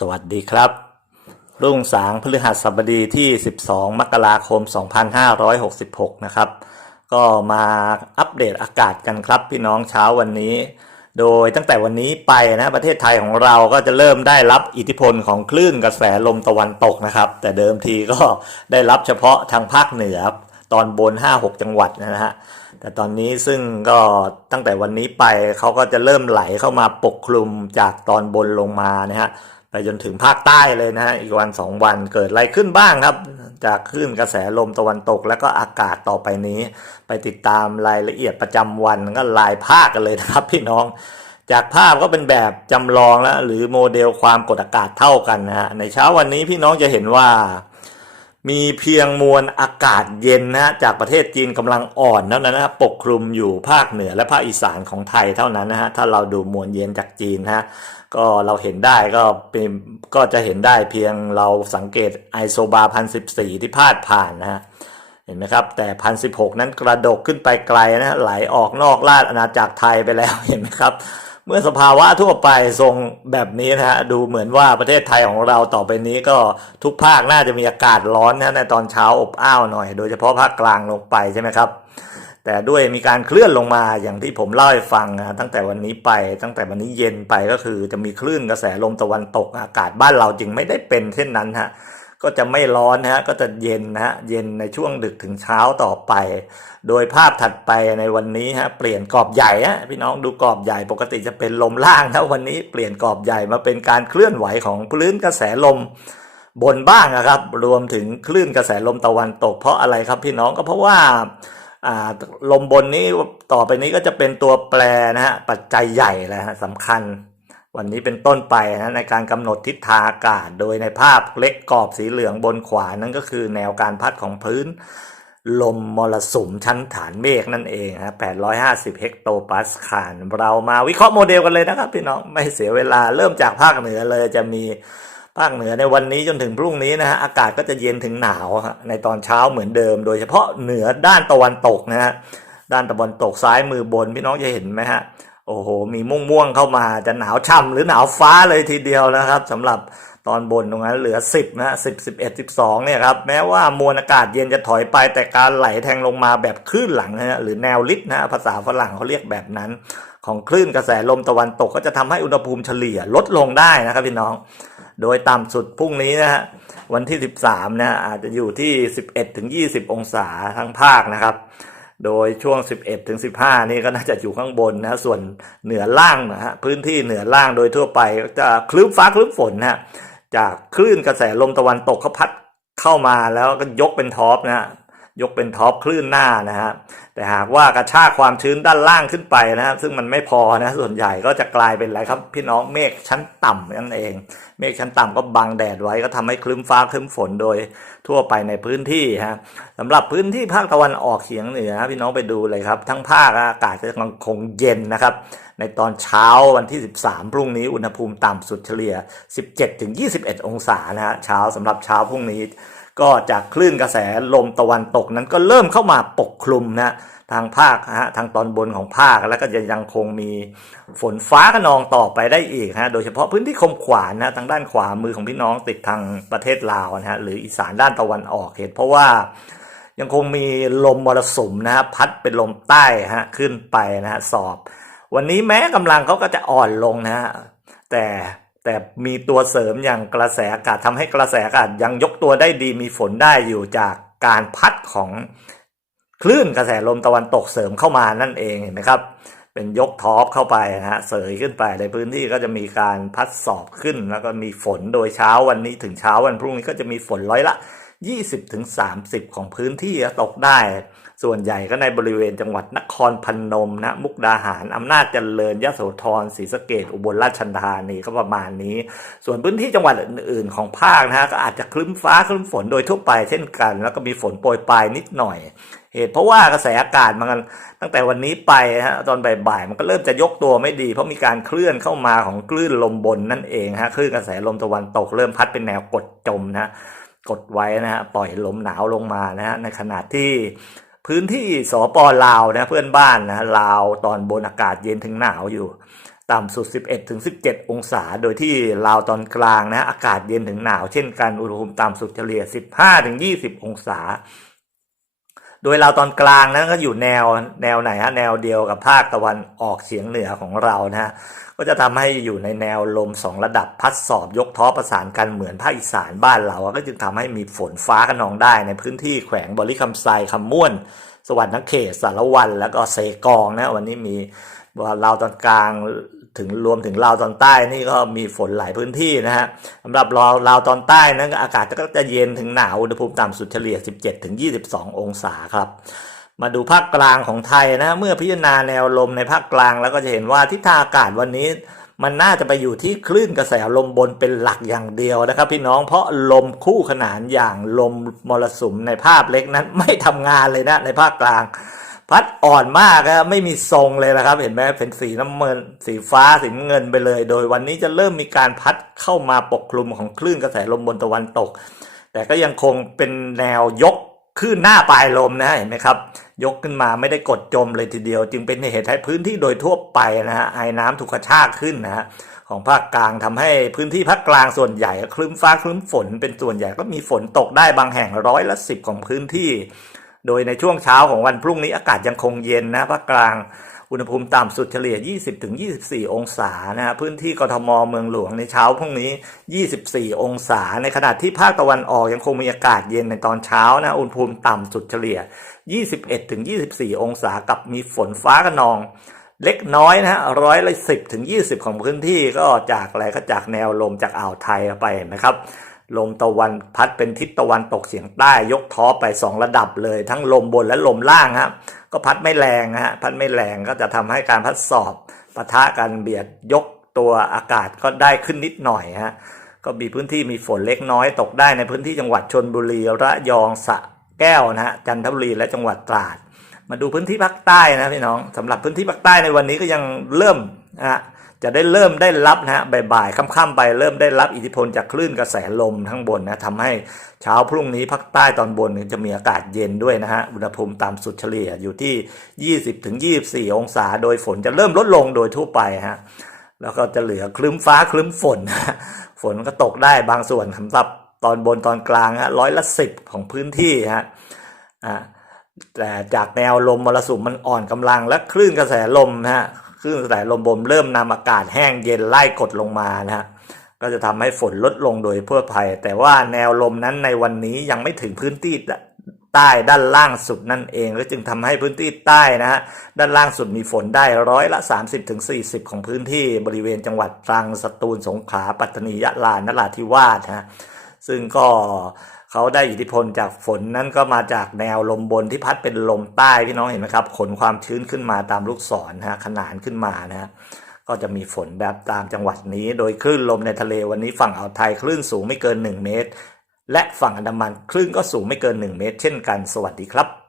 สวัสดีครับ รุ่งสางพฤหัสบดีที่ 12 มกราคม 2566 นะครับ ก็มาอัปเดตอากาศกันครับ พี่น้องเช้าวันนี้ โดยตั้งแต่วันนี้ไปนะประเทศไทยของเราก็จะเริ่มได้รับอิทธิพลของคลื่นกระแสลมตะวันตกนะครับ แต่เดิมทีก็ได้รับเฉพาะทางภาคเหนือตอนบน 5-6 จังหวัดนะฮะแต่ตอนนี้ซึ่งก็ตั้งแต่วันนี้ไปเขาก็จะเริ่มไหลเข้ามาปกคลุมจากตอนบนลงมานะฮะ ไปจนถึงภาคใต้เลยนะฮะอีกวันสองวันเกิดอะไรขึ้นบ้างครับ จากคลื่นกระแสลมตะวันตก แล้วก็อากาศต่อไปนี้ ไปติดตามรายละเอียดประจำวันก็ลายภาคกันเลยนะครับ พี่น้องจากภาพก็เป็นแบบจำลองแล้วหรือโมเดลความกดอากาศเท่ากันนะฮะในเช้าวันนี้พี่น้องจะเห็นว่า มีเพียงมวลอากาศเย็นนะจากประเทศจีนกำลังอ่อนเท่านั้นนะปกคลุมอยู่ภาคเหนือและภาคอีสานของไทยเท่านั้นนะฮะถ้าเราดูมวลเย็นจากจีนนะฮะก็เราเห็นได้ก็เป็นก็จะเห็นได้เพียงเราสังเกตไอโซบาพันสิบสี่ที่พาดผ่านนะฮะเห็นไหมครับ แต่พันสิบหกนั้นกระดกขึ้นไปไกลนะไหลออกนอกราชอาณาจักรไทยไปแล้วเห็นไหมครับ เมื่อสภาวะทั่วไปทรงแบบนี้นะฮะดูเหมือนว่าประเทศไทยของเราต่อไปนี้ก็ทุกภาคน่าจะมีอากาศร้อนนะในตอนเช้าอบอ้าวหน่อย โดยเฉพาะภาคกลางลงไปใช่ไหมครับ แต่ด้วยมีการเคลื่อนลงมาอย่างที่ผมเล่าให้ฟังนะตั้งแต่วันนี้ไปตั้งแต่วันนี้เย็นไปก็คือจะมีคลื่นกระแสลมตะวันตกอากาศบ้านเราจึงไม่ได้เป็นเช่นนั้นฮะ ก็จะไม่ร้อนนะฮะก็จะเย็นนะฮะเย็นในช่วงดึกถึงเช้าต่อไป โดยภาพถัดไปในวันนี้ฮะเปลี่ยนกรอบใหญ่ฮะพี่น้องดูกรอบใหญ่ปกติจะเป็นลมล่างนะวันนี้เปลี่ยนกรอบใหญ่มาเป็นการเคลื่อนไหวของคลื่นกระแสลมบนบ้างนะครับ รวมถึงคลื่นกระแสลมตะวันตก เพราะอะไรครับพี่น้องก็เพราะว่าอ่าลมบนนี้ต่อไปนี้ก็จะเป็นตัวแปรนะฮะปัจจัยใหญ่นะฮะสำคัญ วันนี้เป็นต้นไปนะในการกำหนดทิศทางอากาศ โดยในภาพเล็กกรอบสีเหลืองบนขวานั่นก็คือแนวการพัดของพื้น ลมมรสุมชั้นฐานเมฆนั่นเองฮะ850 เฮกโตปาสคาลเรามาวิเคราะห์โมเดลกันเลยนะครับพี่น้องไม่เสียเวลาเริ่มจากภาคเหนือเลยจะมีภาคเหนือในวันนี้จนถึงพรุ่งนี้นะฮะอากาศก็จะเย็นถึงหนาวในตอนเช้าเหมือนเดิม โดยเฉพาะเหนือด้านตะวันตกนะฮะด้านตะวันตกซ้ายมือบนพี่น้องจะเห็นไหมฮะ โอ้โห มีม่วงม่วงๆเข้ามาจะหนาวช่ำหรือหนาวฟ้าเลยทีเดียวนะครับสำหรับตอนบนตรงนั้นเหลือ 10นะฮะ10 11 12 เนี่ยครับ แม้ว่ามวลอากาศเย็นจะถอยไปแต่การไหลแทงลงมาแบบคลื่นหลังนะฮะหรือแนวลิฟนะภาษาฝรั่งเขาเรียกแบบนั้น ของคลื่นกระแสลมตะวันตกก็จะทำให้อุณหภูมิเฉลี่ยลดลงได้นะครับพี่น้อง โดยต่ำสุดพรุ่งนี้นะฮะวันที่ 13 นะอาจจะอยู่ที่ 11ถึง20 องศาทั้งภาคนะครับ โดยช่วง 11ถึง15 นี่ก็น่าจะอยู่ข้างบนนะส่วนเหนือล่างนะฮะพื้นที่เหนือล่างโดยทั่วไปก็จะคลื่นฟ้าคลื่นฝนนะฮะจากคลื่นกระแสลมตะวันตกเขาพัดเข้ามาแล้วก็ยกเป็นท็อปนะฮะ ยกเป็นท็อปคลื่นหน้านะฮะแต่หากว่ากระชากความชื้นด้านล่างขึ้นไปนะฮะซึ่งมันไม่พอนะส่วนใหญ่ก็จะกลายเป็นอะไรครับพี่น้องเมฆชั้นต่ำนั่นเอง เมฆชั้นต่ำก็บังแดดไว้ก็ทำให้คลึ้มฟ้าคลึ้มฝนโดยทั่วไปในพื้นที่ฮะสำหรับพื้นที่ภาคตะวันออกเฉียงเหนือพี่น้องไปดูเลยครับ ทั้งภาคอากาศจะยังคงเย็นนะครับในตอนเช้าวันที่ 13 พรุ่งนี้อุณหภูมิต่ำสุดเฉลี่ย 17-21 องศานะฮะเช้าสำหรับเช้าพรุ่งนี้ ก็จากคลื่นกระแสลมตะวันตกนั้นก็เริ่มเข้ามาปกคลุมนะทางภาคนะฮะทางตอนบนของภาคแล้วก็ยังคงมีฝนฟ้าขนองต่อไปได้อีกฮะโดยเฉพาะพื้นที่คมขวานนะทางด้านขวามือของพี่น้องติดทางประเทศลาวนะฮะหรืออีสานด้านตะวันออกเหตุเพราะว่ายังคงมีลมมรสุมนะฮะพัดเป็นลมใต้ฮะขึ้นไปนะฮะสอบ วันนี้แม้กำลังเขาก็จะอ่อนลงนะฮะแต่ แต่มีตัวเสริมอย่างกระแสอากาศทำให้กระแสอากาศยังยกตัวได้ดีมีฝนได้อยู่จากการพัดของคลื่นกระแสลมตะวันตกเสริมเข้ามานั่นเองเห็นไหมครับ เป็นยกท็อปเข้าไปนะฮะเสยขึ้นไปในพื้นที่ก็จะมีการพัดสอบขึ้น แล้วก็มีฝนโดยเช้าวันนี้ถึงเช้าวันพรุ่งนี้ก็จะมีฝนร้อยละ 20ถึง30 ของพื้นที่ตกได้ ส่วนใหญ่ก็ในบริเวณจังหวัดนครพนมนะมุกดาหารอำนาจเจริญยโสธรศรีสะเกดอุบลราชธานีก็ประมาณนี้ ส่วนพื้นที่จังหวัดอื่น ๆ ของภาคนะฮะก็อาจจะคลึ้มฟ้าคลึ้มฝนโดยทั่วไปเช่นกัน แล้วก็มีฝนโปรยปลายนิดหน่อยเหตุเพราะว่ากระแสอากาศมันตั้งแต่วันนี้ไปนะฮะตอนบ่ายๆมันก็เริ่มจะยกตัวไม่ดี เพราะมีการเคลื่อนเข้ามาของคลื่นลมบนนั่นเองฮะคลื่นกระแสลมตะวันตกเริ่มพัดเป็นแนวกดจมนะฮะกดไว้นะฮะปล่อยลมหนาวลงมานะฮะในขณะที่ พื้นที่สปลาวนะเพื่อนบ้านนะลาวตอนบนอากาศเย็นถึงหนาวอยู่ ต่ำสุด 11ถึง17 องศา โดยที่ลาวตอนกลางนะอากาศเย็นถึงหนาวเช่นกันอุณหภูมิต่ำสุดเฉลี่ย 15ถึง20 องศา โดยเราตอนกลางนั้นก็อยู่แนวแนวไหนฮะแนวเดียวกับภาคตะวันออกเฉียงเหนือของเรานะฮะก็จะทำให้อยู่ในแนวลมสองระดับพัดสอบยกท้อประสานกันเหมือนภาคอีสานบ้านเรา ก็จึงทำให้มีฝนฟ้าขนองได้ในพื้นที่แขวงบริคำไซคำม่วน สวรรค์เขตสารวัน แล้วก็เซกองนะวันนี้มีลาตอนกลาง ถึงรวมถึงลาวตอนใต้นี่ก็มีฝนหลายพื้นที่นะฮะสำหรับลาวลาวตอนใต้นั้นก็อากาศก็จะเย็นถึงหนาวอุณหภูมิต่ำสุดเฉลี่ย 17ถึง22 องศาครับมาดูภาคกลางของไทยนะเมื่อพิจารณาแนวลมในภาคกลางแล้วก็จะเห็นว่าทิศทางอากาศวันนี้ มันน่าจะไปอยู่ที่คลื่นกระแสลมบนเป็นหลักอย่างเดียวนะครับ พี่น้องเพราะลมคู่ขนานอย่างลมมรสุมในภาพเล็กนั้นไม่ทำงานเลยนะในภาคกลาง พัดอ่อนมากนะไม่มีทรงเลยนะครับ เห็นไหมเป็นสีน้ำเงิน สีฟ้าสีเงินไปเลย โดยวันนี้จะเริ่มมีการพัดเข้ามาปกคลุมของคลื่นกระแสลมบนตะวันตก แต่ก็ยังคงเป็นแนวยกขึ้นหน้าปลายลมนะเห็นไหมครับ ยกขึ้นมาไม่ได้กดจมเลยทีเดียว จึงเป็นเหตุให้พื้นที่โดยทั่วไปนะฮะไอ้น้ำถูกกระชากขึ้นนะฮะของภาคกลางทำให้พื้นที่ภาคกลางส่วนใหญ่คลึ้มฟ้าคลึ้มฝน เป็นส่วนใหญ่ก็มีฝนตกได้บางแห่งร้อยละสิบของพื้นที่ โดยในช่วงเช้าของวันพรุ่งนี้อากาศยังคงเย็นนะภาคกลาง อุณหภูมิต่ำสุดเฉลี่ย 20-24 องศานะฮะพื้นที่กทมเมืองหลวงในเช้าพรุ่งนี้ 24 องศา ในขณะที่ภาคตะวันออกยังคงมีอากาศเย็นในตอนเช้านะอุณหภูมิต่ำสุดเฉลี่ย 21-24 องศากับมีฝนฟ้าขนองเล็กน้อยนะฮะร้อยละสิบถึงยี่สิบของพื้นที่ก็จากอะไรก็จากแนวลมจากอ่าวไทยไปนะครับ ลมตะวันพัดเป็นทิศตะวันตกเฉียงใต้ยกท้อไป 2 ระดับเลย ทั้งลมบนและลมล่างครับก็พัดไม่แรงฮะพัดไม่แรงก็จะทำให้การพัดสอบปะทะกันเบียดยกตัวอากาศก็ได้ขึ้นนิดหน่อยฮะก็มีพื้นที่มีฝนเล็กน้อยตกได้ในพื้นที่จังหวัดชนบุรีระยองสะแก้วนะฮะจันทบุรีและจังหวัดตราด มาดูพื้นที่ภาคใต้นะพี่น้องสำหรับพื้นที่ภาคใต้ในวันนี้ก็ยังเริ่มนะฮะ จะได้เริ่มได้รับนะฮะบ่ายๆค่ำๆไปเริ่มได้รับอิทธิพลจากคลื่นกระแสลมทั้งบนนะทำให้เช้าพรุ่งนี้ภาคใต้ตอนบนจะมีอากาศเย็นด้วยนะฮะอุณหภูมิต่ำสุดเฉลี่ยอยู่ที่ 20ถึง24 องศา โดยฝนจะเริ่มลดลงโดยทั่วไปฮะแล้วก็จะเหลือคลึ้มฟ้าคลึ้มฝน ฝนก็ตกได้บางส่วนสำหรับตอนบนตอนกลางฮะร้อยละสิบของพื้นที่ฮะอ่าแต่จากแนวลมมรสุมมันอ่อนกำลังและคลื่นกระแสลมนะฮะ คลื่นกระแสลมบมเริ่มนำอากาศแห้งเย็นไล่กดลงมานะฮะก็จะทำให้ฝนลดลงโดยทั่วไปแต่ว่าแนวลมนั้นในวันนี้ยังไม่ถึงพื้นที่ใต้ด้านล่างสุดนั่นเองก็จึงทำให้พื้นที่ใต้นะฮะด้านล่างสุดมีฝนได้ร้อยละ 30-40 ของพื้นที่บริเวณจังหวัดตรังสตูลสงขลาปัตตานียะลานราธิวาสนะฮะซึ่งก็ เขาได้อิทธิพลจากฝนนั้นก็มาจากแนวลมบนที่พัดเป็นลมใต้พี่น้องเห็นไหมครับขนความชื้นขึ้นมาตามลูกศรนะฮะขนานขึ้นมานะฮะก็จะมีฝนแบบตามจังหวัดนี้ โดยคลื่นลมในทะเลวันนี้ฝั่งอ่าวไทยคลื่นสูงไม่เกิน 1 เมตร และฝั่งอันดามันคลื่นก็สูงไม่เกิน 1 เมตร เช่นกัน สวัสดีครับ